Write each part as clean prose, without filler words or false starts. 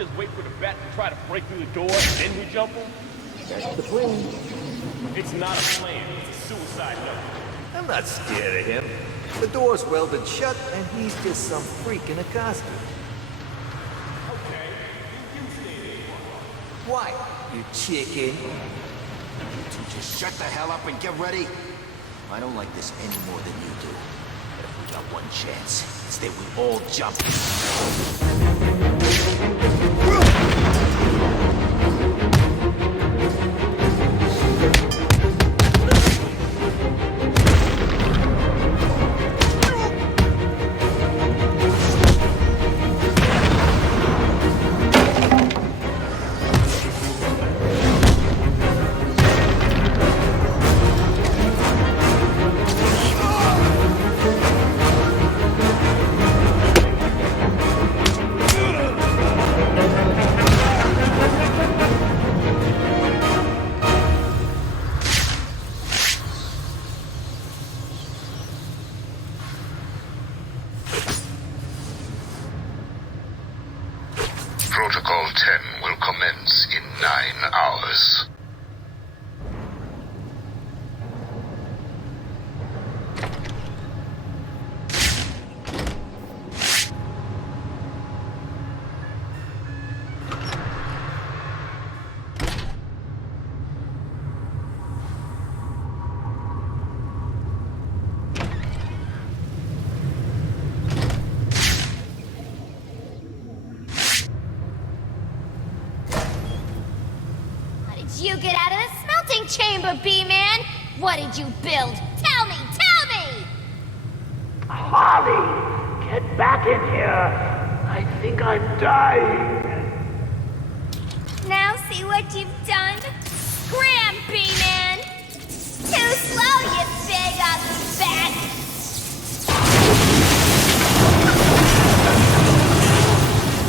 just wait for the bat to try to break through the door, then we jump him? That's the plan. It's not a plan, it's a suicide note. I'm not scared of him. The door's welded shut, and he's just some freak in a costume. Okay, you stay there. Why, you chicken? You two just shut the hell up and get ready. I don't like this any more than you do. But if we got one chance, it's that we all jump. Protocol 10 will commence in 9 hours. You get out of the smelting chamber, B-Man! What did you build? Tell me! Tell me! Harley! Get back in here! I think I'm dying! Now see what you've done? Scram, B-Man! Too slow, you big ugly bat!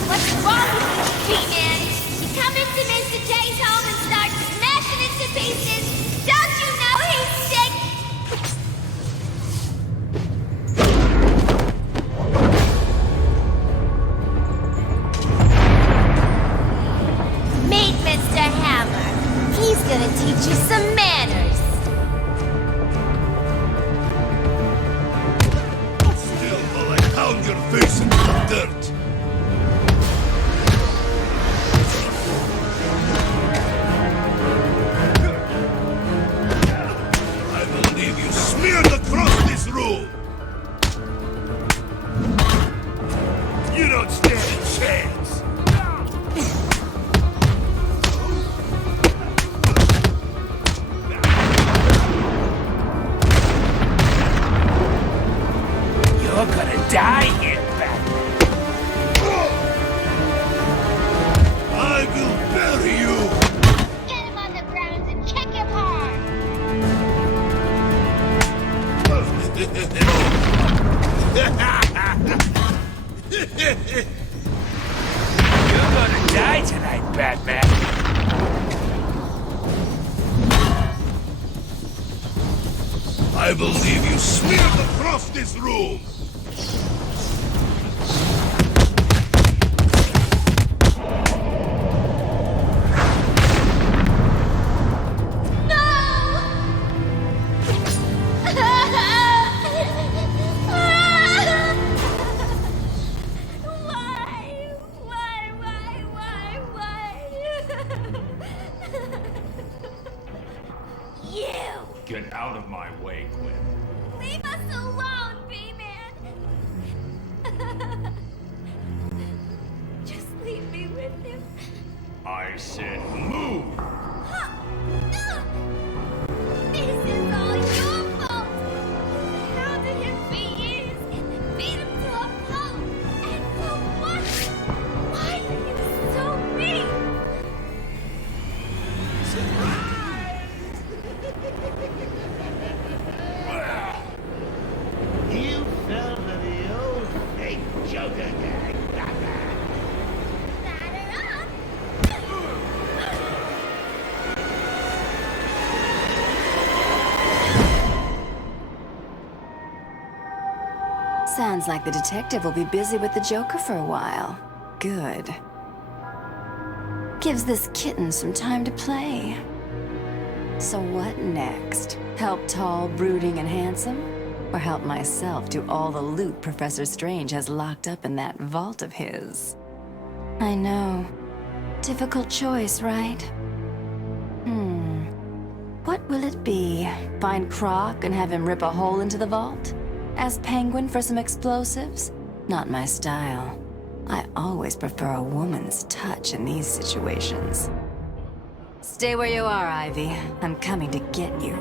What's wrong with you, B-Man? You come into Mr. J's home and start smashing it to pieces! Don't you know he's sick? Meet Mr. Hammer. He's gonna teach you some manners. Still, while I pound your face into the dirt. I will leave you smeared across this room. You don't stand a chance. You're gonna die here, Batman. I will bury you. Get him on the ground and kick him hard. You're gonna die tonight, Batman. I will leave you smeared across this room. Get out of my way, Quinn. Leave us alone, B-Man! Just leave me with him. I said move! This is all your fault! You hounded him for years, beat him to a pulp, and for what? Why are you so mean? You fell for the old fake Joker gang, Batman. Batter up! Sounds like the detective will be busy with the Joker for a while. Good. Gives this kitten some time to play. So what next? Help tall, brooding, and handsome? Or help myself do all the loot Professor Strange has locked up in that vault of his? I know. Difficult choice, right? What will it be? Find Croc and have him rip a hole into the vault? Ask Penguin for some explosives? Not my style. I always prefer a woman's touch in these situations. Stay where you are, Ivy. I'm coming to get you.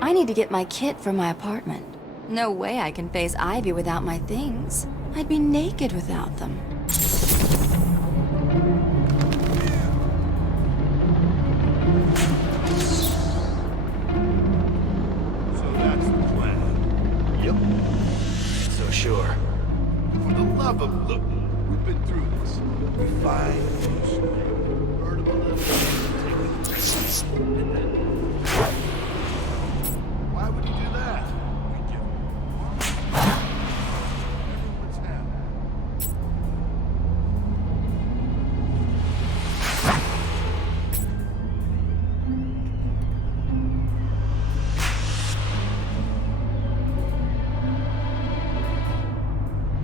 I need to get my kit from my apartment. No way I can face Ivy without my things. I'd be naked without them. So that's the plan. Yep. So sure. For the love of look, we've been through this. We find, burn them a little, take it, and then... Why would you do that? We give everyone's happy.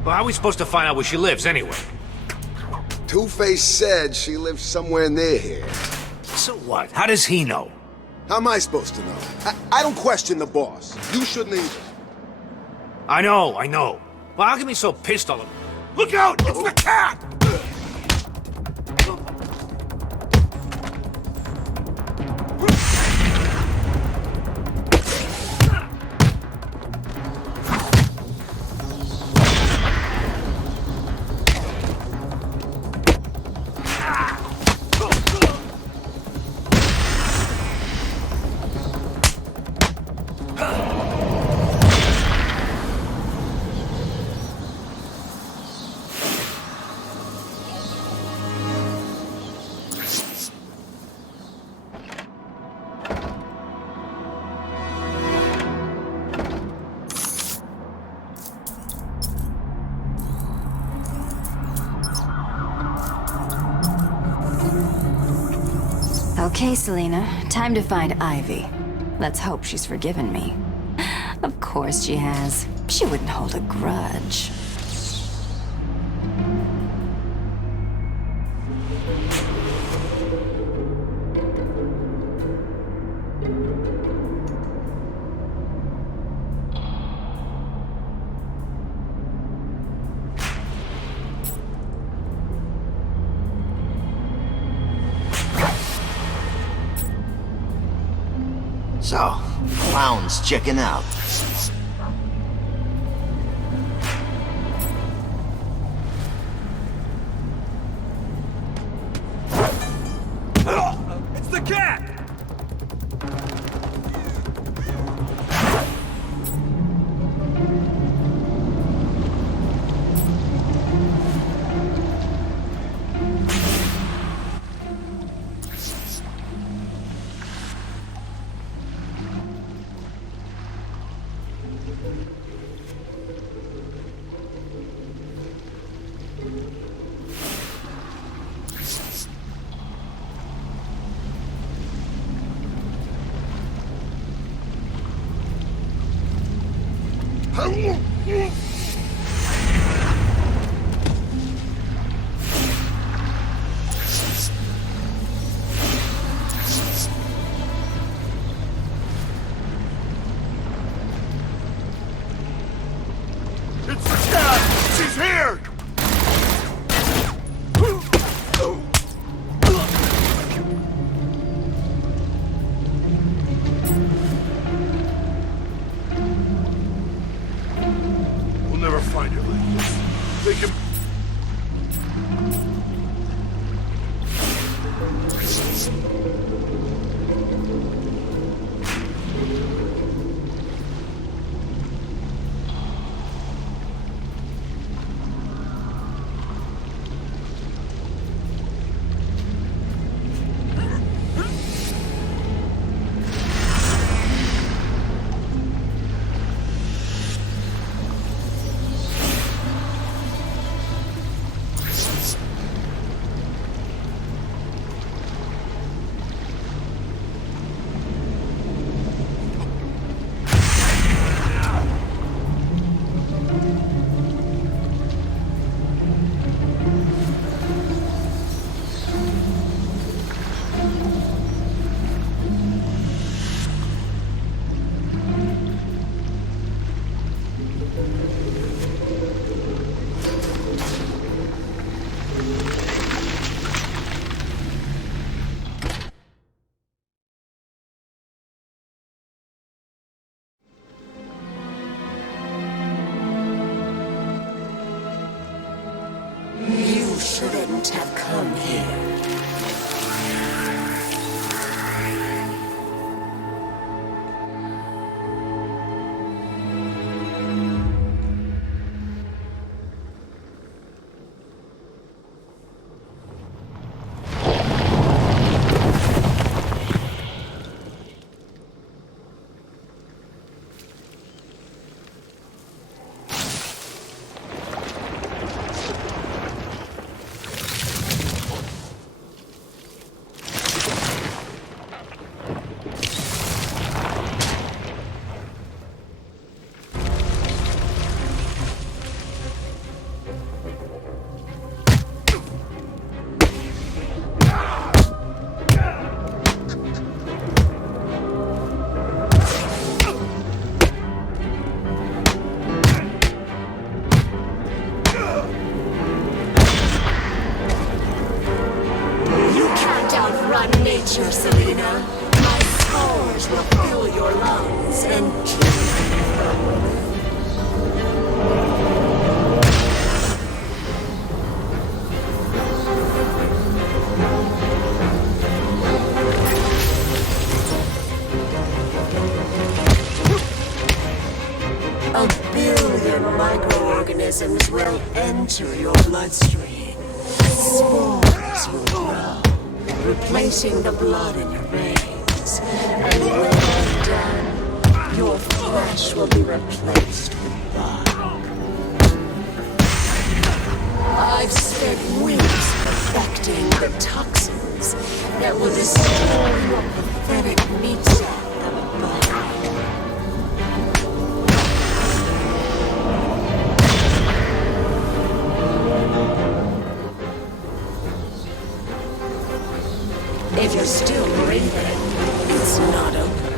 Well, how are we supposed to find out where she lives, anyway? Two-Face said she lives somewhere near here. So what? How does he know? How am I supposed to know? I don't question the boss. You shouldn't either. I know. Well, how can you be so pissed all of them? Look out! It's the cat! Okay, Selena, time to find Ivy. Let's hope she's forgiven me. Of course she has. She wouldn't hold a grudge. So, clown's checking out. It's the cat! It's the cat! She's here! shouldn't have come here. Nature, Selena. My spores will fill your lungs and kill you. A billion microorganisms will enter your bloodstream. Spores will grow, replacing the blood in your veins. And when they're done, your flesh will be replaced with bark. I've spent weeks perfecting the toxins that will destroy your pathetic meat sack of body. If you're still breathing, it's not over.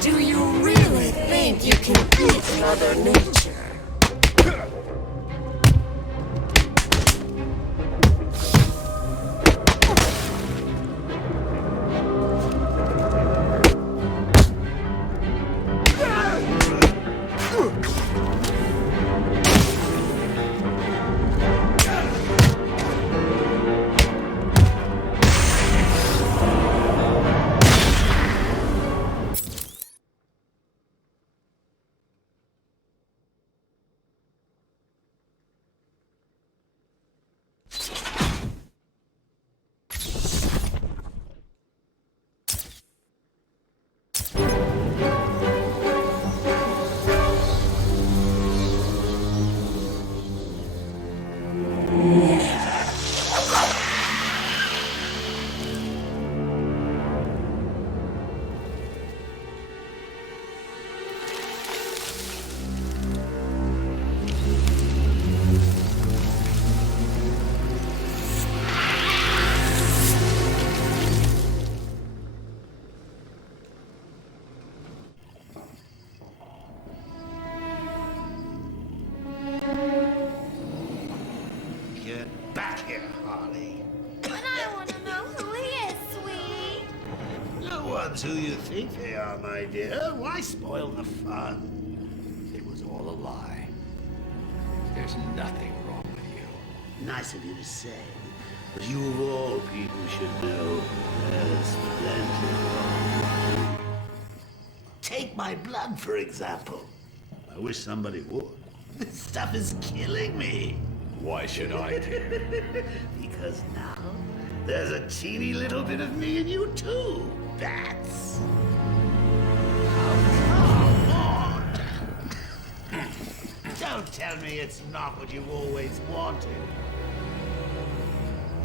Do you really think you can beat Mother Nature? Who you think they are, my dear. Why spoil the fun? It was all a lie. There's nothing wrong with you. Nice of you to say. But you of all people should know there's plenty wrong. Take my blood, for example. I wish somebody would. This stuff is killing me. Why should I care? Because now there's a teeny little bit of me in you too. Bats. Oh, come on. Don't tell me it's not what you always wanted.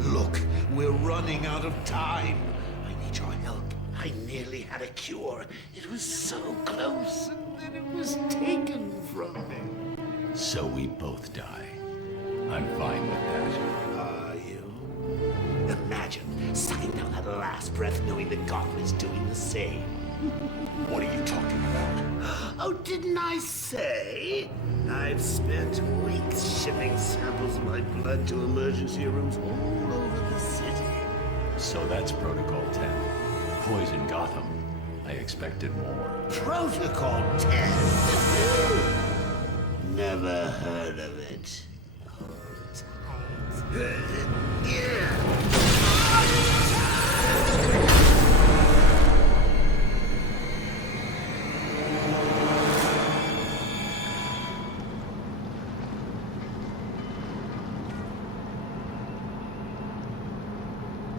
Look, we're running out of time. I need your help. I nearly had a cure. It was so close, and then it was taken from me. So we both die. I'm fine with that. Are you? Imagine sucking down that last breath knowing that Gotham is doing the same. What are you talking about? Oh, didn't I say? I've spent weeks shipping samples of my blood to emergency rooms all over the city. So that's Protocol 10. Poison Gotham. I expected more. Protocol 10? Never heard of it.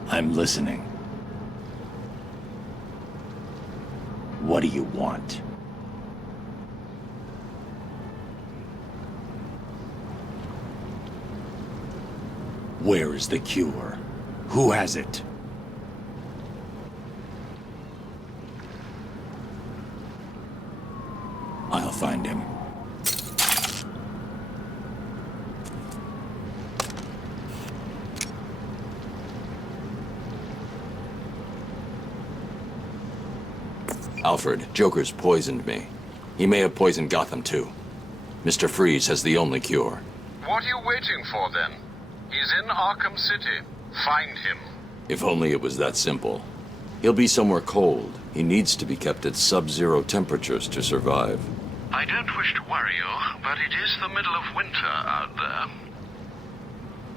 I'm listening. What do you want? Where is the cure? Who has it? I'll find him. Alfred, Joker's poisoned me. He may have poisoned Gotham too. Mr. Freeze has the only cure. What are you waiting for, then? He's in Arkham City. Find him. If only it was that simple. He'll be somewhere cold. He needs to be kept at sub-zero temperatures to survive. I don't wish to worry you, but it is the middle of winter out there.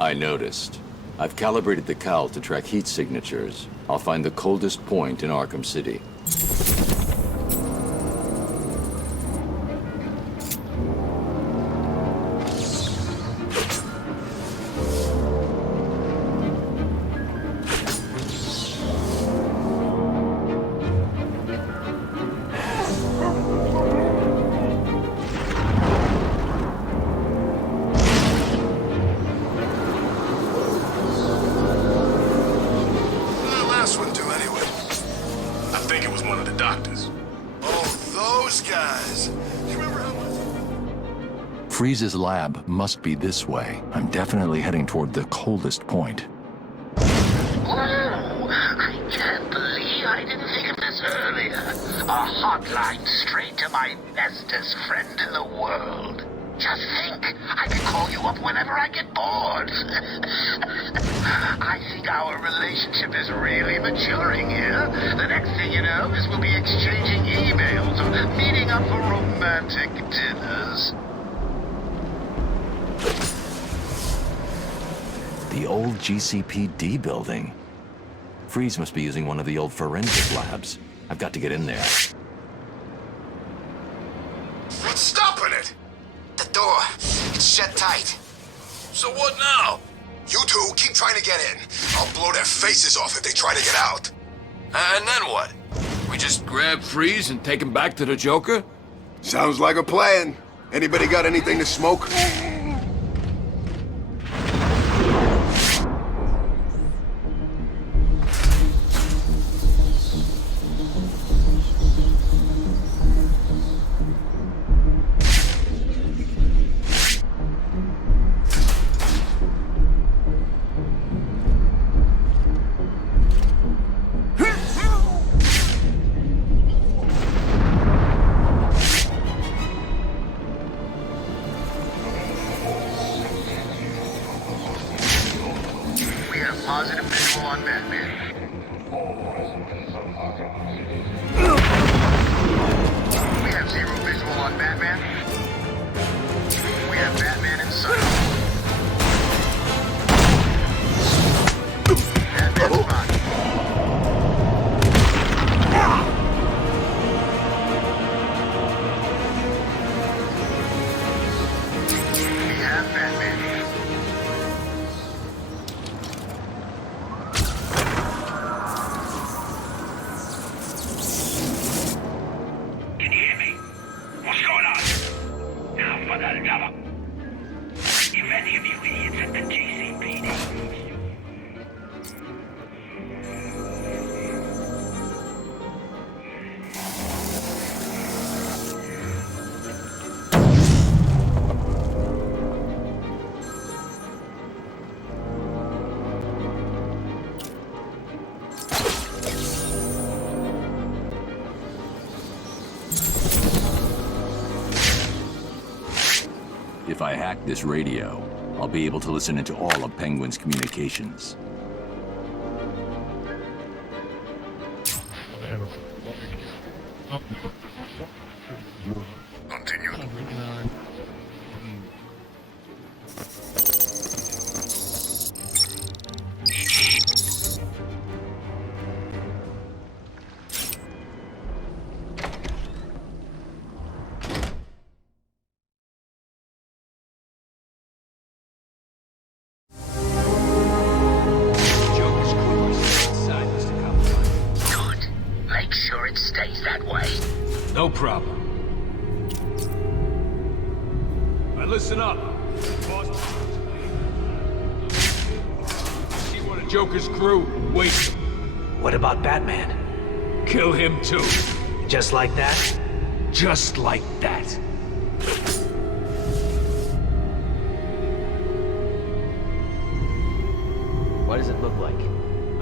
I noticed. I've calibrated the cowl to track heat signatures. I'll find the coldest point in Arkham City. Freeze's lab must be this way. I'm definitely heading toward the coldest point. Oh, I can't believe I didn't think of this earlier. A hotline straight to my bestest friend in the world. Just think, I can call you up whenever I get bored. I think our relationship is really maturing here. The next thing you know is we'll be exchanging emails or meeting up for romantic dinners. The old GCPD building. Freeze must be using one of the old forensic labs. I've got to get in there. What's stopping it? The door. It's shut tight. So what now? You two keep trying to get in. I'll blow their faces off if they try to get out. And then what? We just grab Freeze and take him back to the Joker? Sounds like a plan. Anybody got anything to smoke? Positive visual on Batman. We have zero visual on Batman. We have Batman in sight. Batman's spot. We have Batman. If I hack this radio, I'll be able to listen into all of Penguin's communications. Continue. No problem. Now listen up. Boss. See one of Joker's crew? Wait. What about Batman? Kill him too. Just like that? Just like that. What does it look like?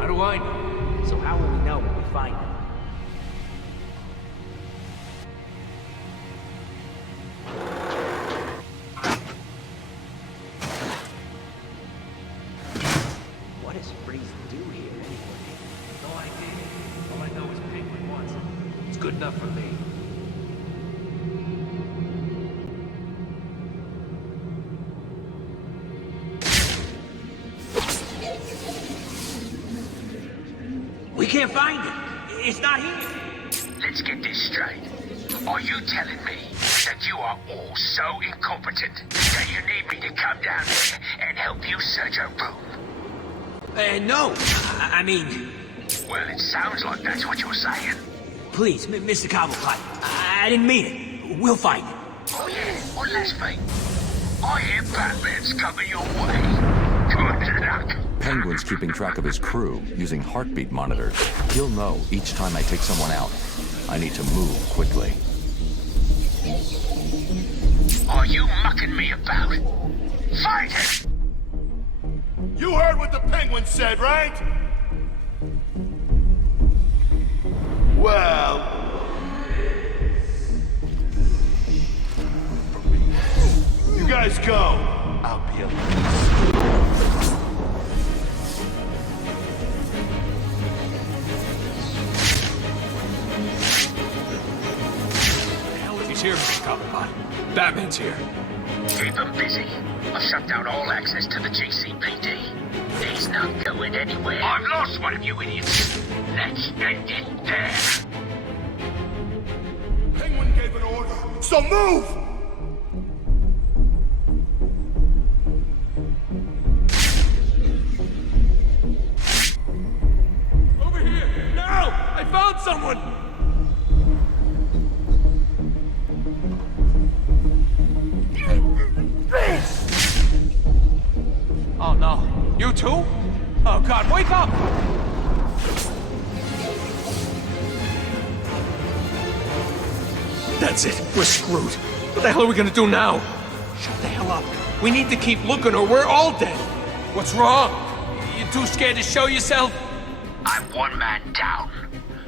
How do I know? So how will we know when we find him? What does Freeze do here anyway? No idea. All I know is Penguin wants it. It's good enough for me. We can't find it. It's not here. Let's get this straight. Are you telling me that you are all so incompetent that you need me to come down there and help you search a room? No. I mean... Well, it sounds like that's what you're saying. Please, Mr. Cobblepot. I didn't mean it. We'll find it. Oh yeah, one last thing. I hear Batman's coming your way. Good luck. Penguin's keeping track of his crew using heartbeat monitors. He'll know each time I take someone out. I need to move quickly. Are you mucking me about? Fight it! You heard what the Penguin said, right? Well... You guys go. I'll be alone. He's here, Mr. Cobblepot. Batman's here. Keep him busy. I've shut down all access to the GCPD. He's not going anywhere. I've lost one of you idiots. Let's end it there. Penguin gave an order, so move! Over here! Now! I found someone! Oh no. You too? Oh God, wake up! That's it. We're screwed. What the hell are we gonna do now? Shut the hell up. We need to keep looking or we're all dead. What's wrong? You too scared to show yourself? I'm one man down.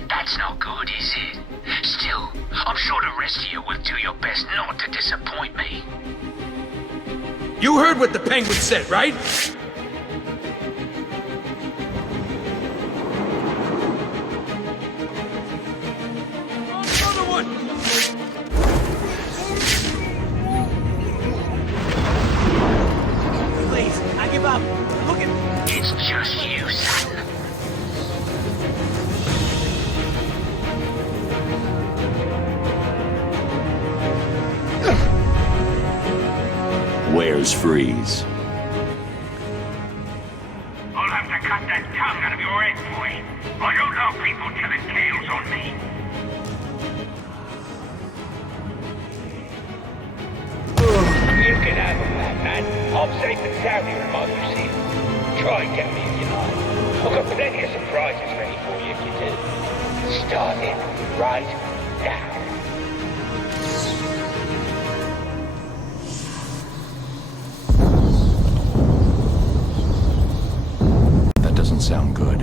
That's not good, is it? Still, I'm sure the rest of you will do your best not to disappoint me. You heard what the Penguin said, right? Another one! Please, I give up. Look at... It's just you, son. Where's Freeze? I'll have to cut that tongue out of your head, boy. I don't love people telling tales on me. You can have him, Batman. I'm safe and sound here in my museum. Try and get me if you like. I've got plenty of surprises ready for you if you do. Starting right now. That doesn't sound good.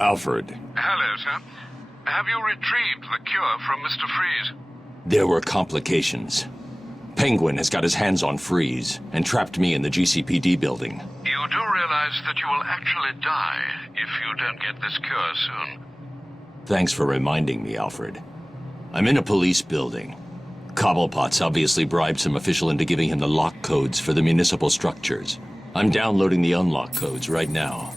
Alfred. Hello, sir. Have you retrieved the cure from Mr. Freeze? There were complications. Penguin has got his hands on Freeze and trapped me in the GCPD building. You do realize that you will actually die if you don't get this cure soon. Thanks for reminding me, Alfred. I'm in a police building. Cobblepot's obviously bribed some official into giving him the lock codes for the municipal structures. I'm downloading the unlock codes right now.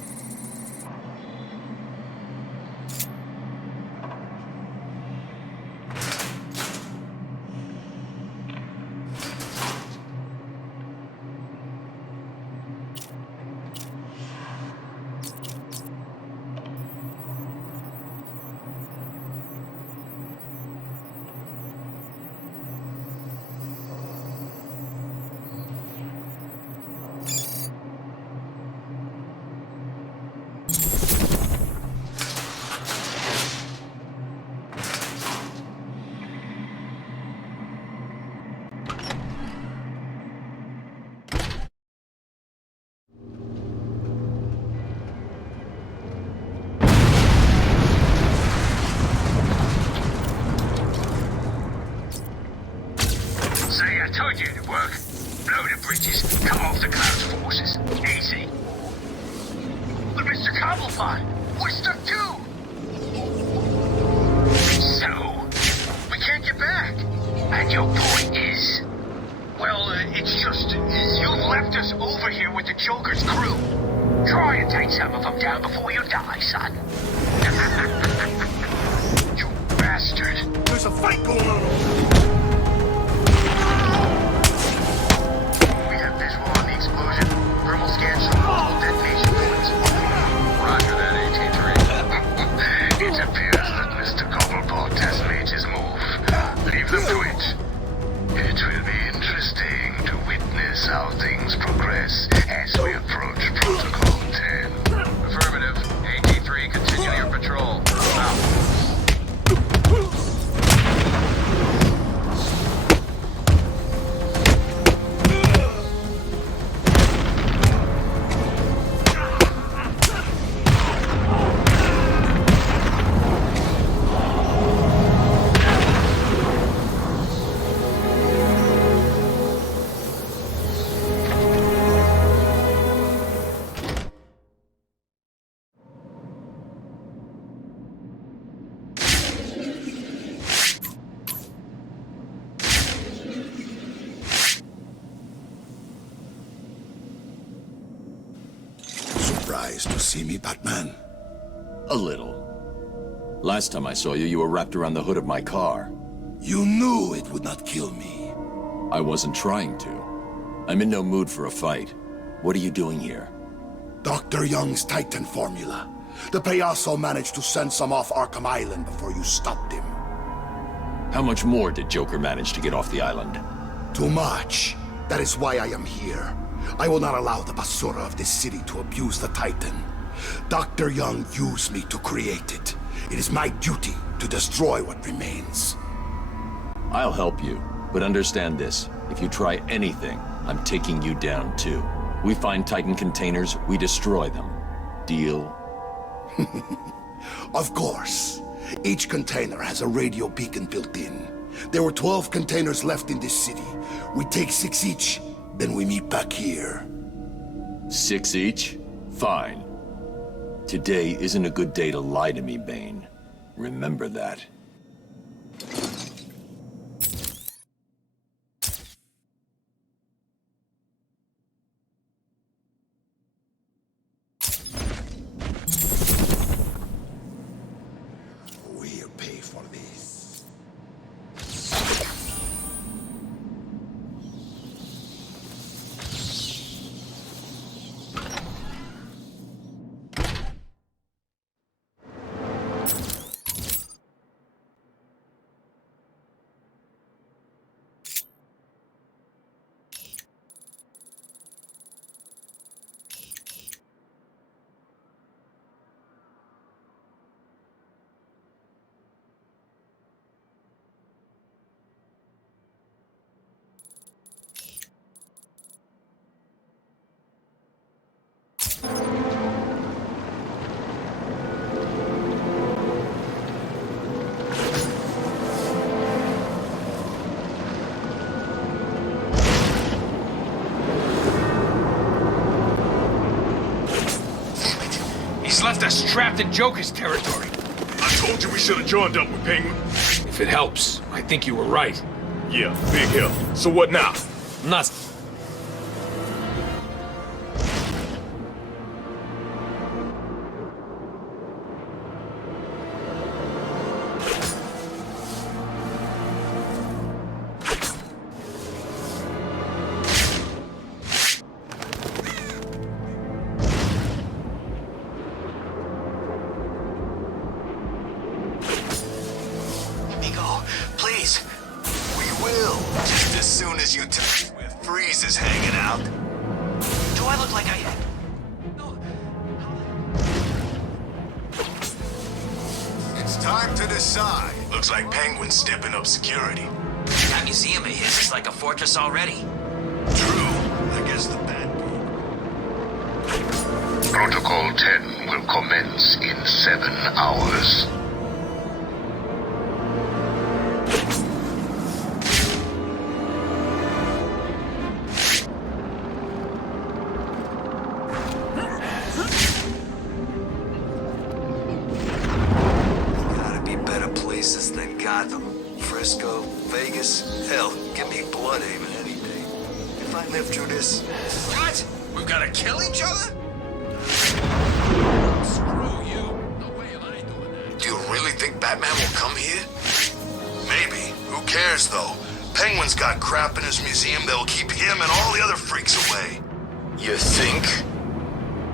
I told you it'd work. Blow the bridges, cut off the Cloud's forces. Easy. But Mr. Cobblepot, we're stuck too. So, we can't get back. And your point is? Well, it's just, you left us over here with the Joker's crew. Try and take some of them down before you die, son. You bastard. There's a fight going on over there. Thermal scan show multiple detonation points. Roger that, 83. It appears that Mr. Cobblepot has made his move. Leave them to it. It will be interesting to witness how things progress as we approach Protocol 10. Affirmative. 83, continue your patrol. Out. Surprised to see me, Batman? A little. Last time I saw you, you were wrapped around the hood of my car. You knew it would not kill me. I wasn't trying to. I'm in no mood for a fight. What are you doing here? Dr. Young's Titan formula. The Payaso managed to send some off Arkham Island before you stopped him. How much more did Joker manage to get off the island? Too much. That is why I am here. I will not allow the basura of this city to abuse the Titan. Dr. Young used me to create it. It is my duty to destroy what remains. I'll help you, but understand this. If you try anything, I'm taking you down too. We find Titan containers, we destroy them. Deal? Of course. Each container has a radio beacon built in. There were 12 containers left in this city. We take 6 each, then we meet back here. 6 each? Fine. Today isn't a good day to lie to me, Bane. Remember that. We'll pay for this. He's left us trapped in Joker's territory. Let's Told you we should have joined up with Penguin. If it helps, I think you were right. Yeah, big help. So what now? Nothing. Please. We will. Just as soon as you tell me where Freeze is hanging out. Do I look like I... It's time to decide. Looks like Penguin's stepping up security. That museum of his is like a fortress already. True. I guess the bad... Protocol 10 will commence in 7 hours. Frisco, Vegas, hell, give me Bloodhaven any day. If I live through this... What? We've got to kill each other? Screw you. No way am I doing that. Do you really think Batman will come here? Maybe. Who cares, though? Penguin's got crap in his museum that will keep him and all the other freaks away. You think?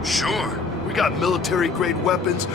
Sure. We got military-grade weapons.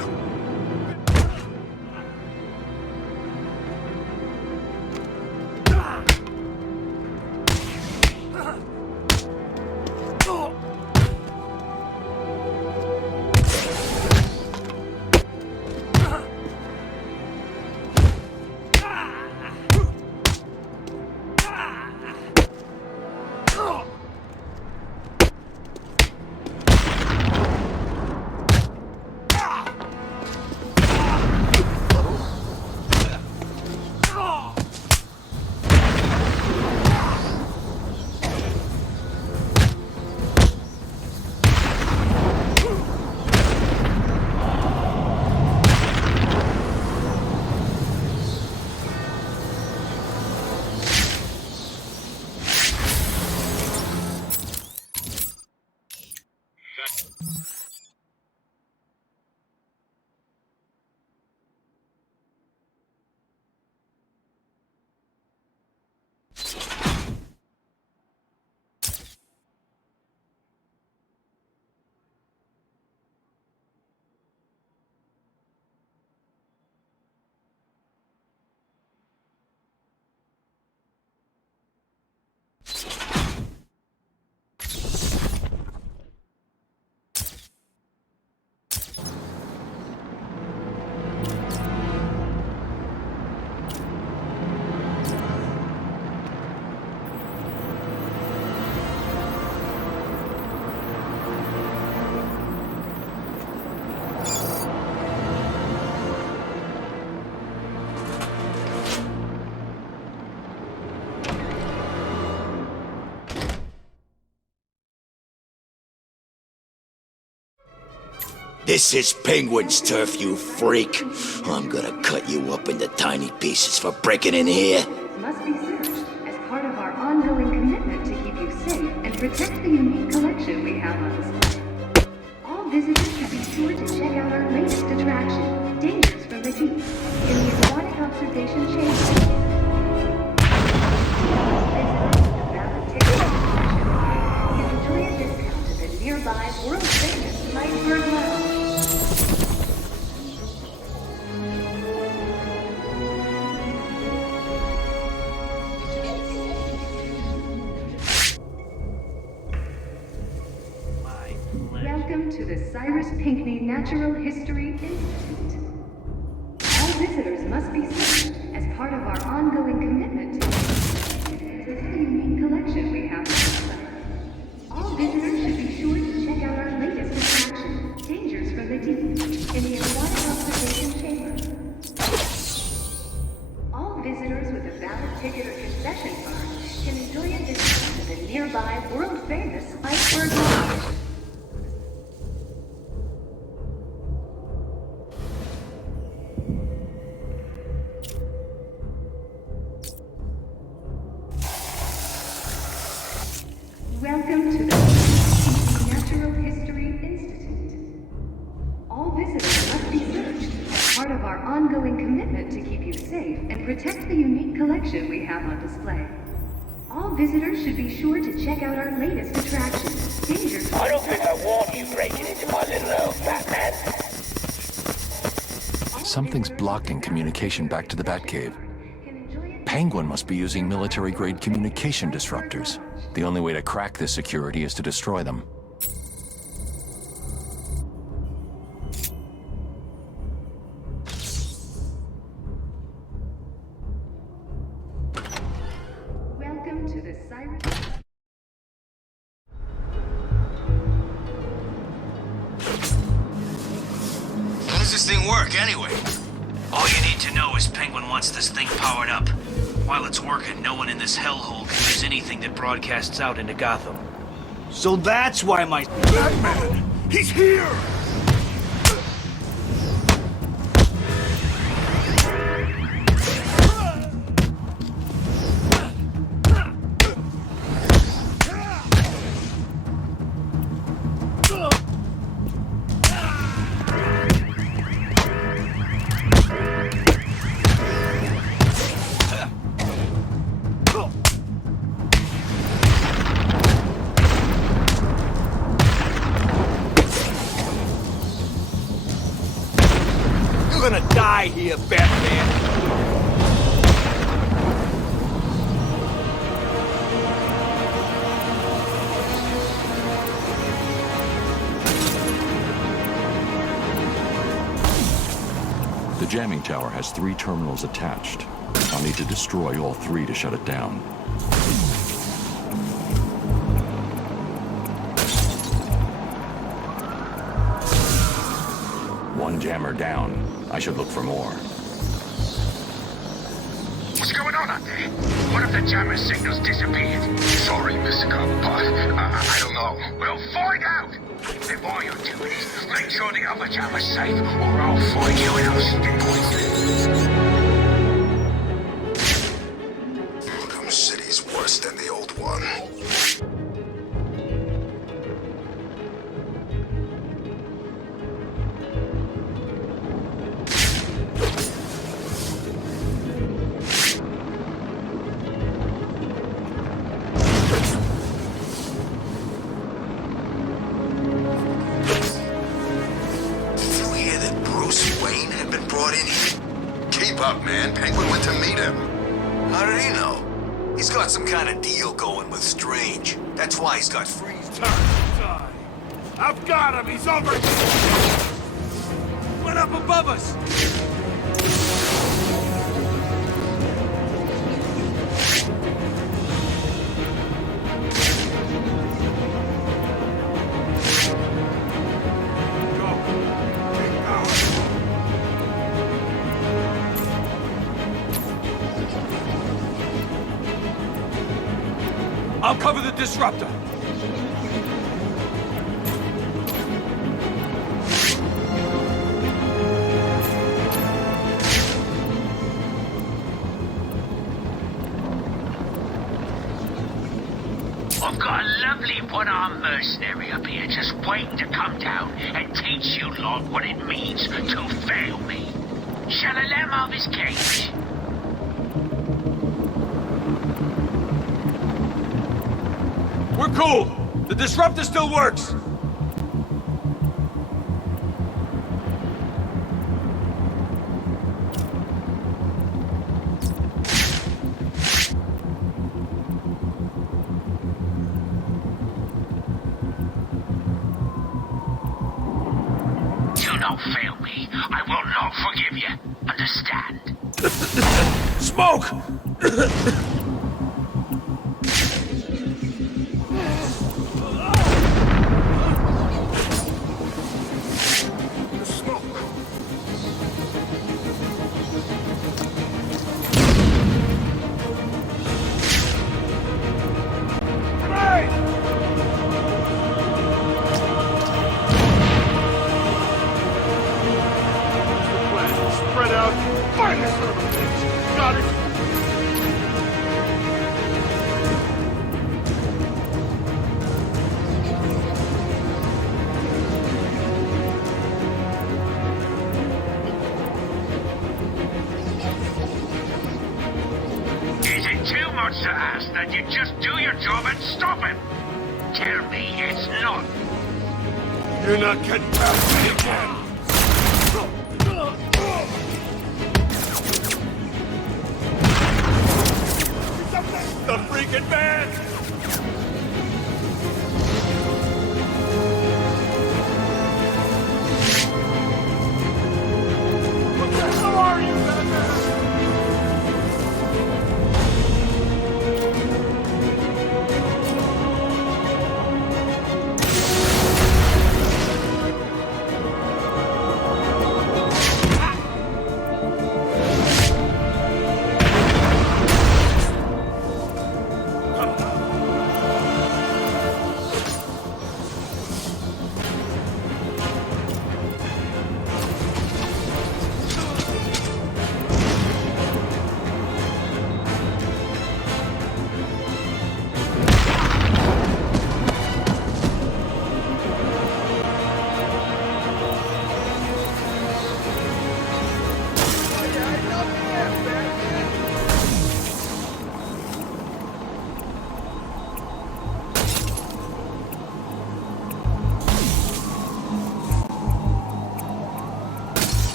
This is Penguin's turf, you freak. I'm gonna cut you up into tiny pieces for breaking in here. Must be searched as part of our ongoing commitment to keep you safe and protect the unique collection we have on display. All visitors should be sure to check out our latest attraction, Dangers from the Deep, in the Aquatic Observation Chamber. Enjoy a discount at the nearby world-famous Iceberg Lounge. Welcome to the Cyrus Pinckney Natural History Institute. All visitors must be searched as part of our ongoing commitment to the unique collection we have on site. All visitors should be sure to check out our latest attraction, Dangers from the Deep, in the Aquatic Observation Chamber. All visitors with a valid ticket or concession card can enjoy a discount at the nearby world-famous Iceberg Lounge. part of our ongoing commitment to keep you safe and protect the unique collection we have on display. All visitors should be sure to check out our latest attraction, Danger. I don't think I want you breaking into my little elf, Batman. Something's blocking communication back to the Batcave. Penguin must be using military-grade communication disruptors. The only way to crack this security is to destroy them. Welcome to the Cyrus... How does this thing work, anyway? All you need to know is Penguin wants this thing powered up. While it's working, no one in this hellhole can use anything that broadcasts out into Gotham. So that's why my... Batman! He's here! You're gonna die here, Batman! The jamming tower has 3 terminals attached. I'll need to destroy all 3 to shut it down. One jammer down. I should look for more. What's going on out there? One of the jammer signals disappeared. Sorry, Mr. Cobblepot. I don't know. We'll find out! If all you're doing is make sure the other jammer's safe, or I'll find you and I'll stick with you. Arkham City's worse than the old one. Up, man. Penguin went to meet him. How did he know? He's got some kind of deal going with Strange. That's why he's got freeze time. I've got him! He's over! Went up above us! I'll cover the disruptor. I've got a lovely one-armed mercenary up here just waiting to come down and teach you lot what it means to fail me. Shall I let him off his cage? We're cool. The disruptor still works. Do not fail me. I will not forgive you. Understand? Smoke! Spread out. Find this son of a bitch. Got it. to ask that you just do your job and stop him. Tell me it's not. You're not getting past me again. The freaking man! What the hell are you, Batman?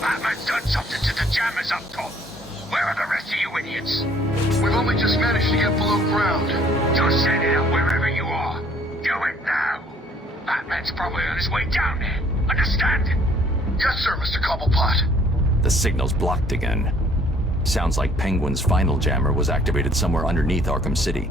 Batman's done something to the jammers up top. Where are the rest of you idiots? We've only just managed to get below ground. Just send it up wherever you are. Do it now. Batman's probably on his way down there. Understand? Yes, sir, Mr. Cobblepot. The signal's blocked again. Sounds like Penguin's final jammer was activated somewhere underneath Arkham City.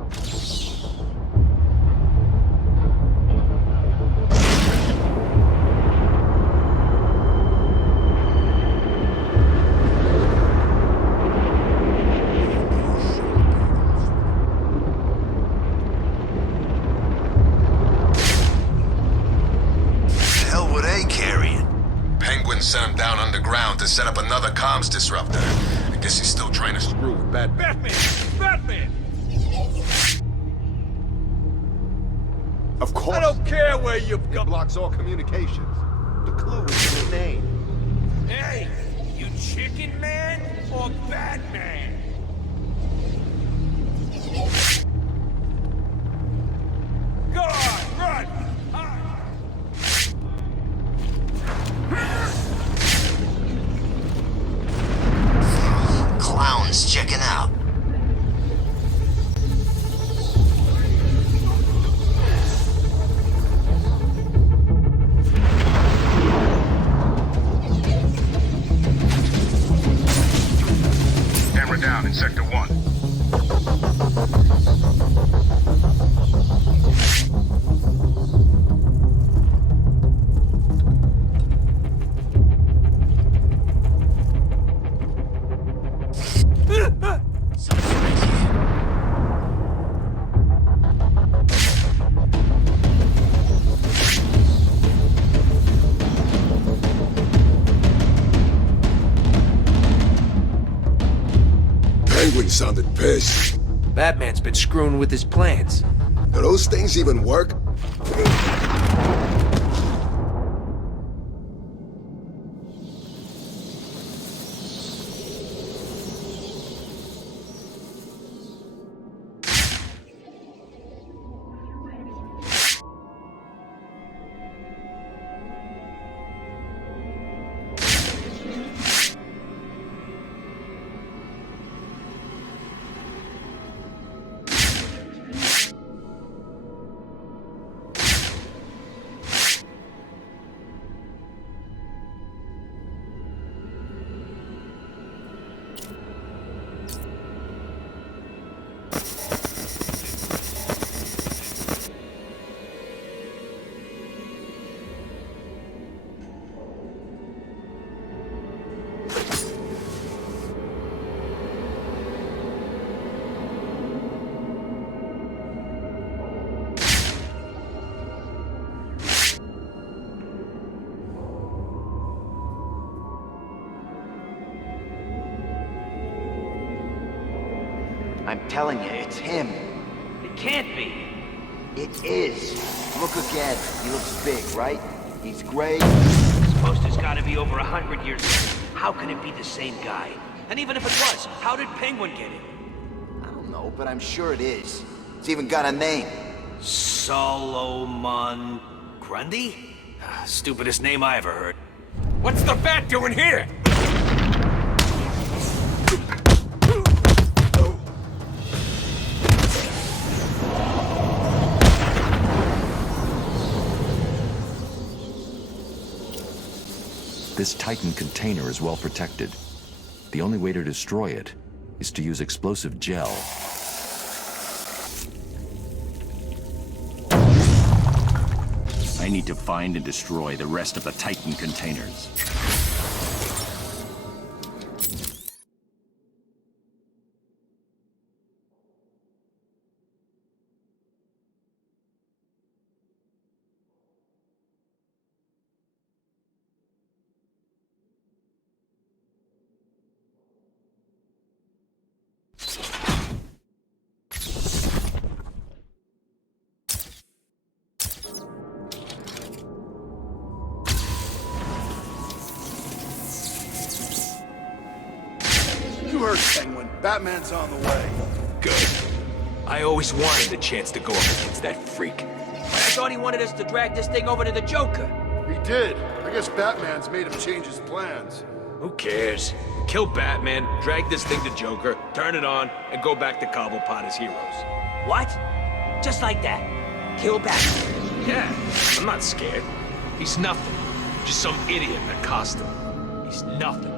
Sent him down underground to set up another comms disruptor. I guess he's still trying to screw with Batman. Batman! Of course. I don't care where you've got. Blocks all communications. The clue is in the name. Hey, you chicken man or Batman? Go on, run! Clowns checking out. And we're down in Sector 1. Penguin sounded pissed. Batman's been screwing with his plans. Do those things even work? I'm telling you, it's him. It can't be. It is. Look again. He looks big, right? He's gray. This poster's gotta be over 100 years old. How can it be the same guy? And even if it was, how did Penguin get it? I don't know, but I'm sure it is. It's even got a name. Solomon Grundy? Stupidest name I ever heard. What's the bat doing here? This Titan container is well protected. The only way to destroy it is to use explosive gel. I need to find and destroy the rest of the Titan containers. You heard Penguin. Batman's on the way. Good. I always wanted the chance to go up against that freak. I thought he wanted us to drag this thing over to the Joker. He did. I guess Batman's made him change his plans. Who cares? Kill Batman, drag this thing to Joker, turn it on, and go back to Cobblepot as heroes. What? Just like that? Kill Batman? Yeah, I'm not scared. He's nothing. Just some idiot in a costume. He's nothing.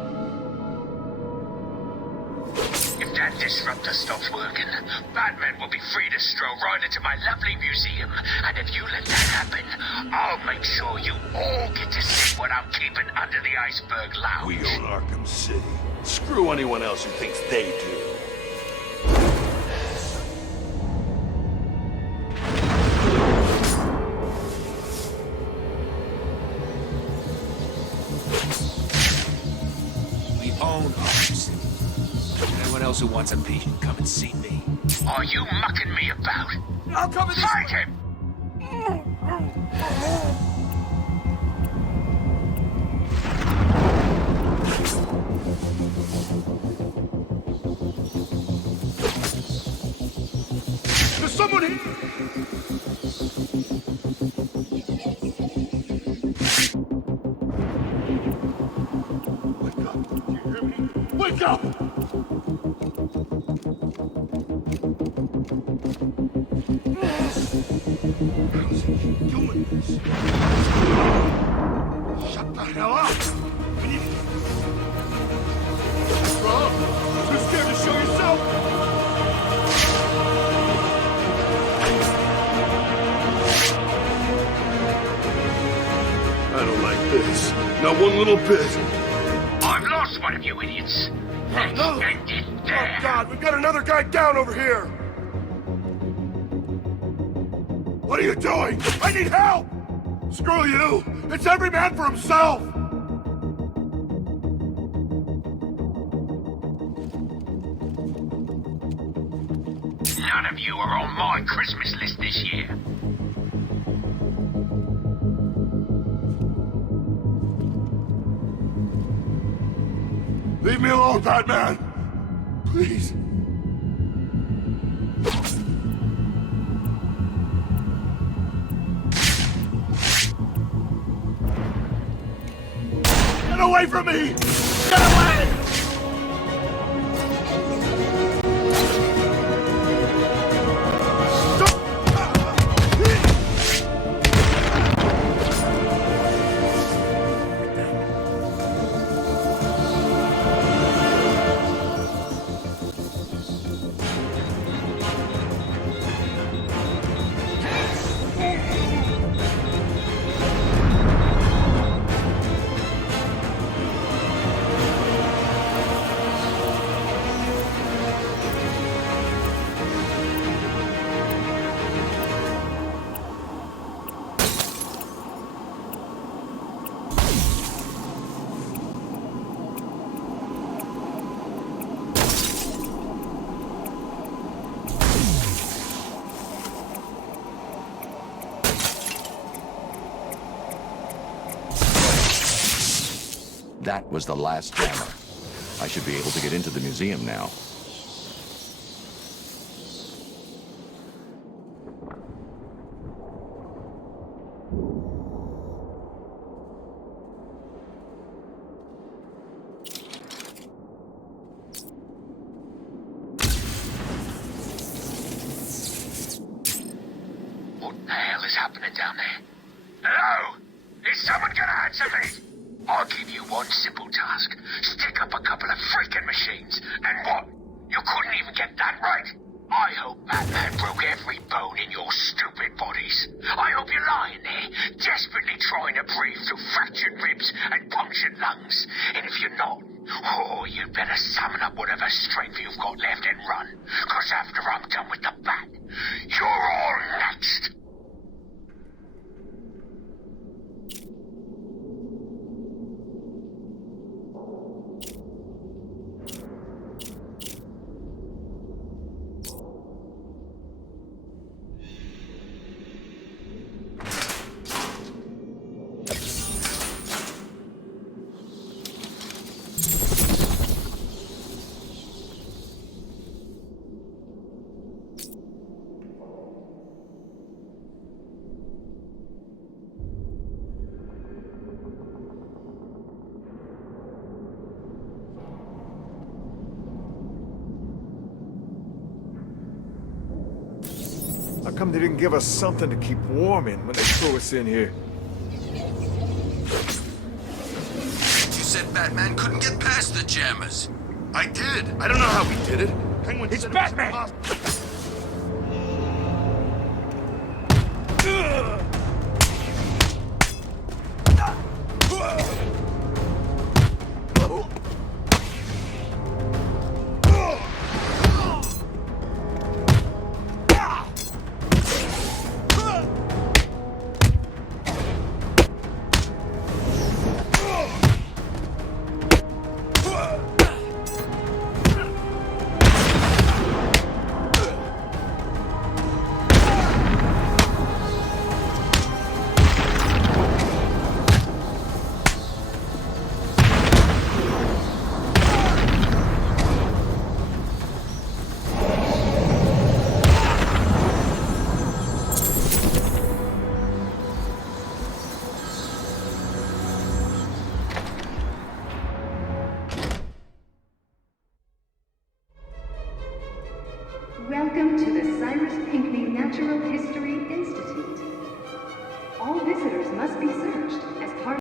If that disruptor stops working, Batman will be free to stroll right into my lovely museum. And if you let that happen, I'll make sure you all get to see what I'm keeping under the iceberg lounge. We own Arkham City. Screw anyone else who thinks they do. We own Arkham City. Anyone else who wants a piece can come and see me. Are you mucking me about? I'll cover this. Fight him! There's someone here! Wake up! Do you hear me? Wake up! How's he doing this? Shut the hell up! We need to... Bro, too scared to show yourself? I don't like this. Not one little bit. I've lost one of you idiots. Let's end it there. Oh, God, we've got another guy down over here. What are you doing? I need help! Screw you! It's every man for himself! None of you are on my Christmas list this year. Leave me alone, Batman! Please. Get away from me! Get away! That was the last jammer. I should be able to get into the museum now. What the hell is happening down there? Hello? Is someone gonna answer me? I'll give you one simple task. Stick up a couple of freaking machines. And what? You couldn't even get that right? I hope Batman broke every bone in your stupid bodies. I hope you're lying there, desperately trying to breathe through fractured ribs and punctured lungs. And if you're not, oh, you'd better summon up whatever strength you've got left and run. 'Cause after I'm done with the Bat, you're all next. How come they didn't give us something to keep warm in when they threw us in here? You said Batman couldn't get past the jammers. I did. I don't know how we did it. Penguin It's said Batman! It Welcome to the Cyrus Pinckney Natural History Institute. All visitors must be searched as part